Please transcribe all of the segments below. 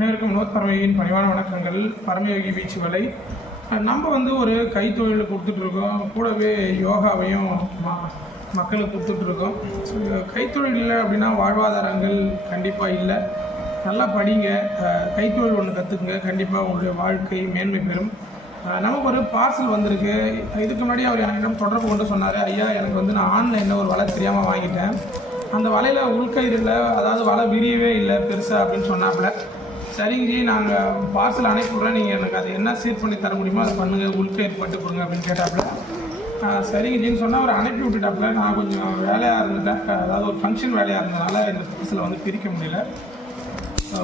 அனைவருக்கும் வினோத் பரமயோகியின் பணிவான வணக்கங்கள். பரமயோகி பீச் வலை. நம்ம வந்து ஒரு கைத்தொழில் கொடுத்துட்ருக்கோம். கூடவே யோகாவையும் ம- மக்களுக்கு கொடுத்துட்ருக்கோம். ஸோ கைத்தொழில் இல்லை அப்படின்னா வாழ்வாதாரங்கள் கண்டிப்பாக இல்லை. நல்லா படிங்க. கைத்தொழில் ஒன்று கற்றுக்குங்க கண்டிப்பாக உங்களுடைய வாழ்க்கை மேன்மை பெறும். நமக்கு ஒரு பார்சல் வந்திருக்கு. இதுக்கு முன்னாடி அவர் என்னிடம் தொடர்பு கொண்டு சொன்னார். ஐயா எனக்கு வந்து நான் ஆன்லைனில் ஒரு வலை தெரியாமல் வாங்கிட்டேன். அந்த வலையில் உள்கயிறு இல்லை அதாவது வலை விரியவே இல்லை பெருசாக அப்படின்னு சொன்னாப்புல. சரிங்க ஜி நாங்கள் பார்சல் அனுப்பிவிட்றோம். நீங்கள் எனக்கு அது என்ன சீட் பண்ணி தர முடியுமோ அதை பண்ணுங்கள் உள்பேர் பட்டு கொடுங்க அப்படின்னு கேட்டாப்புல. சரிங்க ஜின்னு சொன்னால் அவர் அனுப்பி விட்டுட்டாப்புல. நான் கொஞ்சம் வேலையாக இருந்துட்டேன். அதாவது ஒரு ஃபங்க்ஷன் வேலையாக இருந்ததுனால இந்த பார்சலை வந்து பிரிக்க முடியல.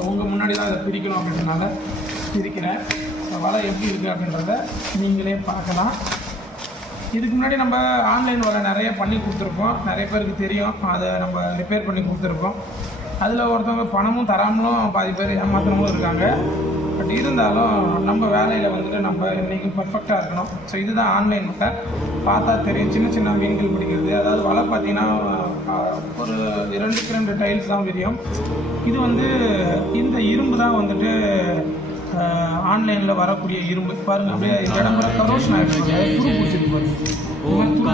உங்கள் முன்னாடி தான் அதை பிரிக்கணும் அப்படின்றனால பிரிக்கிறேன். வலை எப்படி இருக்குது அப்படின்றத நீங்களே பார்க்கலாம். இதுக்கு முன்னாடி நம்ம ஆன்லைன் வலை நிறைய பண்ணி கொடுத்துருப்போம் நிறைய பேருக்கு தெரியும். அதை நம்ம ரிப்பேர் பண்ணி கொடுத்துருப்போம் அதில் ஒருத்தவங்க பணமும் தராமலும் பாதி பேர் ஏமாத்தினமும் இருக்காங்க. பட் இருந்தாலும் நம்ம வேலையில் வந்துட்டு நம்ம என்றைக்கும் பர்ஃபெக்டாக இருக்கணும். ஸோ இதுதான் ஆன்லைன் முட்டை. பார்த்தா தெரியும். சின்ன சின்ன மீன்கள் பிடிக்கிறது. அதாவது வலை பார்த்தீங்கன்னா ஒரு இரண்டுக்கு ரெண்டு டைல்ஸ் தான் விரியும். இது வந்து இந்த இரும்பு தான் வந்துட்டு ஆன்லைனில் வரக்கூடிய இரும்பு. பாருங்க அப்படியே இடம்பெற கரோஷன் ஆகிடுச்சு துரு பாருங்கள் இந்த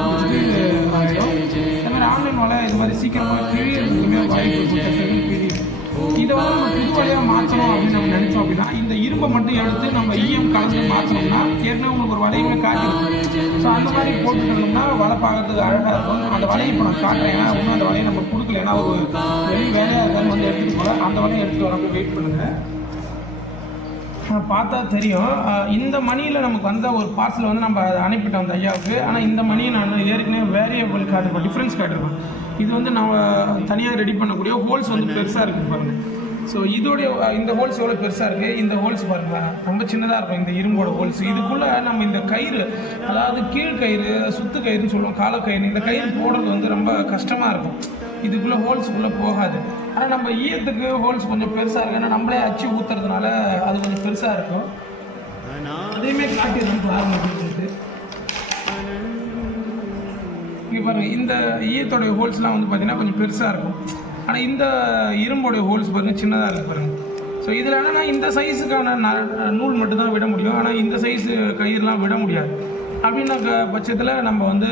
மாதிரி ஆன்லைன் வலை இது மாதிரி சீக்கிரமாக கிழியறதுக்குமே வாய்ப்பு இதை வந்து நம்ம புது வலையாக மாற்றணும் அப்படின்னு நம்ம நினைச்சோம் அப்படின்னா இந்த இரும்பை மட்டும் எடுத்து நம்ம ஈயம் கலந்து மாற்றினோம்னா ஏற்கனவே உங்களுக்கு ஒரு வலையுமே காட்டிடும் ஸோ அந்த மாதிரி போட்டுட்டோம்னா வலை பார்க்கறதுக்கு அழகாக இருக்கும் அந்த வலையை இப்போ நான் காட்டுறேன். ஏன்னா இன்னும் அந்த வலையை நம்ம கொடுக்கல. ஏன்னா ஒரு வெளி வேலையாக இருந்தாலும் வந்து எடுத்துகிட்டு போகல அந்த வலையை எடுத்துகிட்டு வரப்போ வெயிட் பண்ணுங்கள் பார்த்தா தெரியும். இந்த மணியில் நமக்கு வந்த ஒரு பார்சல் வந்து நம்ம அனுப்பிட்டோம் அந்த ஐயாவுக்கு. ஆனால் இந்த மணியை நான் ஏற்கனவே வேரியபிள் காட்டிருப்பேன் டிஃப்ரென்ஸ் காட்டிருப்பேன் இது வந்து நம்ம தனியாக ரெடி பண்ணக்கூடிய ஹோல்ஸ் வந்து பெருசாக இருக்குது பாருங்கள் ஸோ இதோடைய இந்த ஹோல்ஸ் எவ்வளோ பெருசாக இருக்குது இந்த ஹோல்ஸ் பாருங்க. ரொம்ப சின்னதாக இருக்கும் இந்த இரும்போட ஹோல்ஸ் இதுக்குள்ளே நம்ம இந்த கயிறு அதாவது கீழ் கயிறு சுத்து கயிறுன்னு சொல்லுவோம் காலக்கயிறு இந்த கயிறு போடுறது வந்து ரொம்ப கஷ்டமாக இருக்கும். இதுக்குள்ளே ஹோல்ஸுக்குள்ளே போகாது. ஆனால் நம்ம ஈயத்துக்கு ஹோல்ஸ் கொஞ்சம் பெருசாக இருக்குது ஏன்னா நம்மளே அச்சு ஊற்றுறதுனால அது கொஞ்சம் பெருசாக இருக்கும். அதையுமே காட்டிடுறோம் பாருங்க இங்கே பாருங்கள் இந்த ஈயத்தோடைய ஹோல்ஸ்லாம் வந்து பார்த்தீங்கன்னா கொஞ்சம் பெருசாக இருக்கும். ஆனால் இந்த இரும்புடைய ஹோல்ஸ் பாருங்கள் சின்னதாக இருக்குது பாருங்கள் ஸோ இதில் நான் இந்த சைஸுக்கான ந- நூல் மட்டும்தான் விட முடியும். ஆனால் இந்த சைஸு கயிறுலாம் விட முடியாது. அப்படின்ன பட்சத்தில் நம்ம வந்து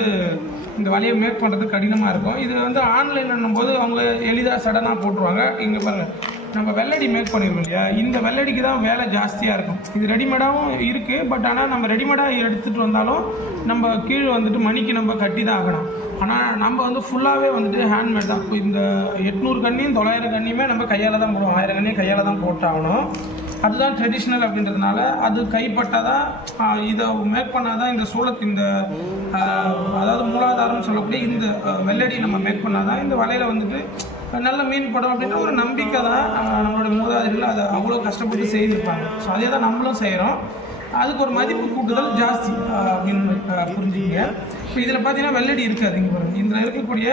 இந்த வலையை மேக் பண்ணுறது கடினமாக இருக்கும். இது வந்து ஆன்லைன்னும் போது அவங்க எளிதாக சடனாக போட்டுருவாங்க. இங்கே பாருங்கள் நம்ம வெள்ளடி மேக் பண்ணிருக்கோம் இல்லையா? இந்த வெள்ளடிக்கு தான் வேலை ஜாஸ்தியாக இருக்கும். இது ரெடிமேடாகவும் இருக்குது பட் ஆனால் நம்ம ரெடிமேடாக எடுத்துகிட்டு வந்தாலும் நம்ம கீழே வந்துட்டு மணிக்கு நம்ம கட்டி தான் ஆகணும். ஆனால் நம்ம வந்து ஃபுல்லாகவே வந்துட்டு ஹேண்ட்மேட் தான். இப்போ இந்த எட்நூறு கண்ணியும் தொள்ளாயிரம் கண்ணியுமே நம்ம கையால் தான் போடுவோம். ஆயிரம் கண்ணியும் கையால் தான் போட்டாகணும். அதுதான் ட்ரெடிஷ்னல் அப்படின்றதுனால அது கைப்பட்டால் தான் இதை மேக் பண்ணால் தான் இந்த சூளத்து இந்த அதாவது மூலாதாரம்னு சொல்லக்கூடிய இந்த வெள்ளடி நம்ம மேக் பண்ணால் தான் இந்த வலையில் வந்துட்டு நல்ல மீன் படம் அப்படின்ற ஒரு நம்பிக்கை தான் நம்மளோட நம்மளுடைய மூதாதைகள் அதை அவ்வளோ கஷ்டப்பட்டு செய்திருப்பாங்க. ஸோ அதே தான் நம்மளும் செய்கிறோம் அதுக்கு ஒரு மதிப்பு கூட்டுதல் ஜாஸ்தி அப்படின்னு புரிஞ்சுங்க இப்போ இதில் பார்த்தீங்கன்னா வெள்ளடி இருக்காது இங்கே பாருங்கள் இதில் இருக்கக்கூடிய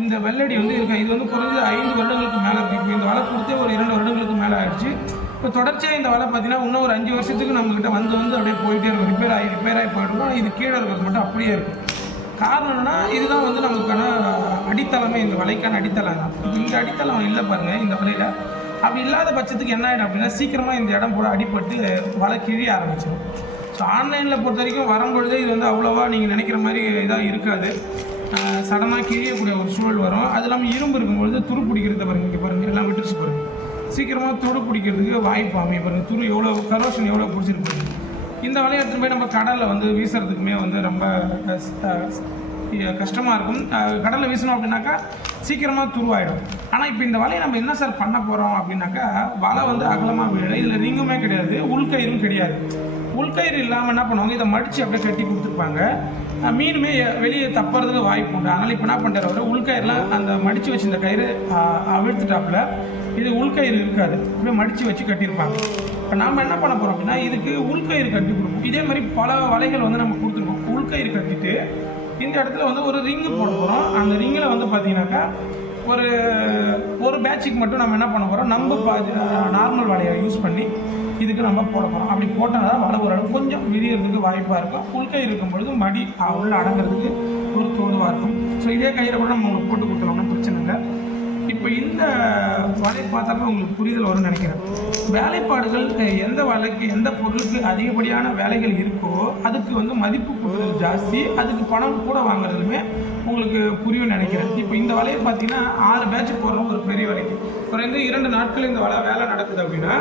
இந்த வெள்ளடி வந்து இருக்கா? இது வந்து குறைஞ்சது ஐந்து வருடங்களுக்கு மேலே இருக்குது இப்போ இந்த வலை கொடுத்தே ஒரு இரண்டு வருடங்களுக்கு மேலே ஆயிடுச்சு. இப்போ தொடர்ச்சியாக இந்த வலை பார்த்தீங்கன்னா இன்னும் ஒரு அஞ்சு வருஷத்துக்கு நம்மக்கிட்ட வந்து வந்து அப்படியே போயிட்டே இருக்கும் ரிப்பேர் ஆகி ரிப்பேர் ஆகி போயிட்டு இது கீழே இருக்கிறது மட்டும் அப்படியே இருக்கும் காரணம் என்னன்னா இதுதான் வந்து நமக்கான அடித்தளமே. இந்த வலைக்கான அடித்தளம் தான் இந்த அடித்தளம் இல்லை பாருங்கள் இந்த வலையில். அப்படி இல்லாத பட்சத்துக்கு என்ன ஆகிடும் அப்படின்னா சீக்கிரமாக இந்த இடம் போட அடிபட்டு வலை கிழிய ஆரம்பிச்சிடும் ஸோ ஆன்லைனில் பொறுத்த வரைக்கும் வரும்பொழுது இது வந்து அவ்வளோவா நீங்கள் நினைக்கிற மாதிரி இதாக இருக்காது. சடனாக கிழியக்கூடிய ஒரு சூழல் வரும். அது இல்லாமல் இரும்பு இருக்கும்பொழுது துரு பிடிக்கிறத பாருங்க இங்கே பாருங்கள் எல்லாம் விட்டுருச்சு பாருங்கள் சீக்கிரமாக துரு பிடிக்கிறதுக்கு வாய்ப்பு அமையும் பாருங்க. துரு எவ்வளோ கரோஷன் எவ்வளோ பிடிச்சிருக்கு இந்த வலையை போய் நம்ம கடலில் வந்து வீசுறதுக்குமே வந்து ரொம்ப கஷ்டமாக இருக்கும். கடலில் வீசணும் அப்படின்னாக்கா சீக்கிரமாக துருவாயிடும். ஆனால் இப்போ இந்த வலையை நம்ம என்ன சார் பண்ண போகிறோம் அப்படின்னாக்கா வலை வந்து அகலமாக விழ இதில் ரிங்குமே கிடையாது. உள்கயிறும் கிடையாது. உள்கயிறு இல்லாமல் என்ன பண்ணுவாங்க? இதை மடித்து அப்படியே கட்டி கொடுத்துருப்பாங்க. மீனுமே வெளியே தப்புறதுக்கு வாய்ப்பு உண்டு. அதனால் இப்போ என்ன பண்ணுறாரு அவர்? உள்கயிறுலாம் அந்த மடித்து வச்சு இந்த கயிறு அவிழ்த்துட்டாப்புல. இது உள்கயிறு இருக்காது. அப்படியே மடித்து வச்சு கட்டியிருப்பாங்க. இப்போ நாம் என்ன பண்ண போகிறோம் அப்படின்னா இதுக்கு உள்கயிறு கட்டி கொடுப்போம். இதே மாதிரி பல வலைகள் வந்து நம்ம கொடுத்துருக்கோம். உள்கயிறு கட்டிட்டு இந்த இடத்துல வந்து ஒரு ரிங்கு போட போகிறோம் அந்த ரிங்கில் வந்து பார்த்தீங்கன்னாக்கா ஒரு ஒரு பேட்சுக்கு மட்டும் நம்ம என்ன பண்ண போகிறோம் நம்ம நார்மல் வலையை யூஸ் பண்ணி இதுக்கு நம்ம போட போகிறோம் அப்படி போட்டால் தான் வலை ஓரளவு கொஞ்சம் விரியறதுக்கு வாய்ப்பாக இருக்கும். உள்கை இருக்கும் பொழுது மடி உள்ள அடங்குறதுக்கு ஒரு தோதுவாக இருக்கும். ஸோ இதே கயிறை கூட நம்ம உங்களுக்கு போட்டு கொடுத்துருவோம்னா பிரச்சனை இல்லை. இப்போ இந்த வலையை பார்த்தாக்க உங்களுக்கு புரிதல் வரும்னு நினைக்கிறேன். வேலைப்பாடுகள் எந்த வேலைக்கு எந்த பொருளுக்கு அதிகப்படியான வேலைகள் இருக்கோ அதுக்கு வந்து மதிப்பு கூடுதல் ஜாஸ்தி. அதுக்கு பணம் கூட வாங்குறதுமே உங்களுக்கு புரியும் நினைக்கிறேன். இப்போ இந்த வலையை பார்த்தீங்கன்னா ஆறு பேட்ச் போடுறோம் ஒரு பெரிய வலைக்கு. குறைந்த இரண்டு நாட்கள் இந்த வலை வேலை நடக்குது அப்படின்னா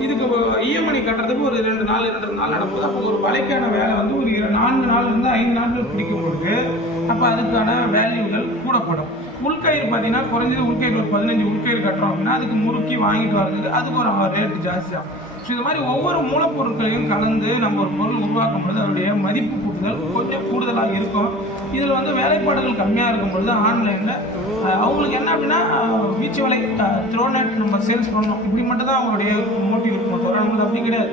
இதுக்கு இஎம்ஐ கட்டுறதுக்கு ஒரு ரெண்டு நாள் இரண்டு நாள் நடக்குது. அப்போ ஒரு வலைக்கான வேலை வந்து ஒரு இரு- நான்கு நாள்லேருந்து ஐந்து நாட்கள் பிடிக்கும் பொழுது அப்போ அதுக்கான வேல்யூகள் கூடப்படும். உள்கயிறு பார்த்தீங்கன்னா குறைஞ்சது உள்கயிறு ஒரு பதினஞ்சு உள்கயிறு கட்டுறோம் அப்படின்னா அதுக்கு முறுக்கி வாங்கிட்டு வர்றதுக்கு அதுக்கு ஒரு ரேட்டு ஜாஸ்தியாக ஸோ இது மாதிரி ஒவ்வொரு மூலப்பொருட்களையும் கலந்து நம்ம ஒரு பொருள் உருவாக்கும் பொழுது அதனுடைய மதிப்பு கூட்டுதல் கொஞ்சம் கூடுதலாக இருக்கும். இதில் வந்து வேலைப்பாடுகள் கம்மியாக இருக்கும் பொழுது ஆன்லைனில் அவங்களுக்கு என்ன அப்படின்னா அஹ், வீச்சு வலை த்ரோநெட் நம்ம சேல்ஸ் பண்ணணும். இப்படி மட்டும் தான் அவங்களுடைய மோட்டிவ் இருக்கும் தவிர நம்மளுக்கு அப்படி கிடையாது.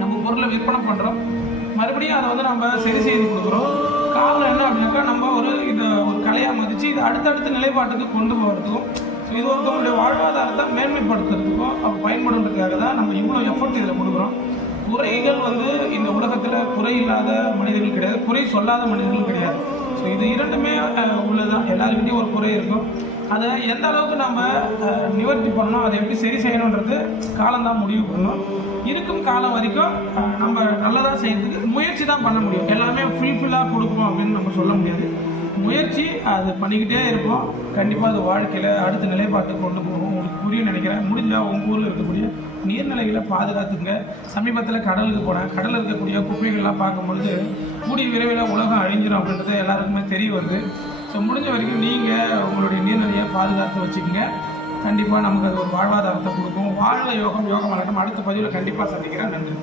நம்ம பொருளை விற்பனை பண்ணுறோம் மறுபடியும் அதை வந்து நம்ம சரி செய்து கொடுக்குறோம். காவலம் என்ன அப்படின்னாக்கா நம்ம ஒரு இதை ஒரு கலையாக மதித்து இதை அடுத்தடுத்த நிலைப்பாட்டுக்கு கொண்டு போகிறதுக்கும் ஸோ இது ஒருத்தவங்களுடைய வாழ்வாதாரத்தை மேன்மைப்படுத்துறதுக்கும் அப்போ பயன்படுறதுக்காக தான் நம்ம இவ்வளோ எஃபர்ட் இதில் கொடுக்குறோம். குறைகள் வந்து இந்த உலகத்தில் குறை இல்லாத மனிதர்கள் கிடையாது. குறை சொல்லாத மனிதர்கள் கிடையாது. ஸோ இது இரண்டுமே உள்ளதான் உள்ளதுதான். எல்லாருக்கிட்டையும் ஒரு குறை இருக்கும். அதை எந்த அளவுக்கு நம்ம நிவர்த்தி பண்ணணும் அதை எப்படி சரி செய்யணுன்றது காலம்தான் முடிவு பண்ணணும் இருக்கும் காலம் வரைக்கும் நம்ம நல்லதாக செய்யறதுக்கு முயற்சி தான் பண்ண முடியும். எல்லாமே ஃபுல்ஃபில்லாக கொடுப்போம் அப்படின்னு நம்ம சொல்ல முடியாது. முயற்சி அது பண்ணிக்கிட்டே இருப்போம். கண்டிப்பாக அது வாழ்க்கையில் அடுத்த நிலைப்பாட்டு கொண்டு போகும். உங்களுக்கு புரியும் நினைக்கிறேன். முடிஞ்சால் உங்கள் ஊரில் இருக்கக்கூடிய நீர்நிலைகளை பாதுகாத்துங்க. சமீபத்தில் கடலுக்கு போனேன். கடலில் இருக்கக்கூடிய குப்பைகள்லாம் பார்க்கும்பொழுது கூடிய விரைவில் உலகம் அழிஞ்சிடும் அப்படின்றது எல்லாருக்குமே தெரிய வருது. ஸோ முடிஞ்ச வரைக்கும் நீங்கள் உங்களுடைய நீர்நிலையை பாதுகாத்து வச்சுக்கோங்க. கண்டிப்பாக நமக்கு அது ஒரு வாழ்வாதாரத்தை கொடுக்கும். வாழ்ல யோகம் யோகம் வளர்க்கும் அடுத்த பதிவில் கண்டிப்பாக சந்திக்கிறேன். நன்றி.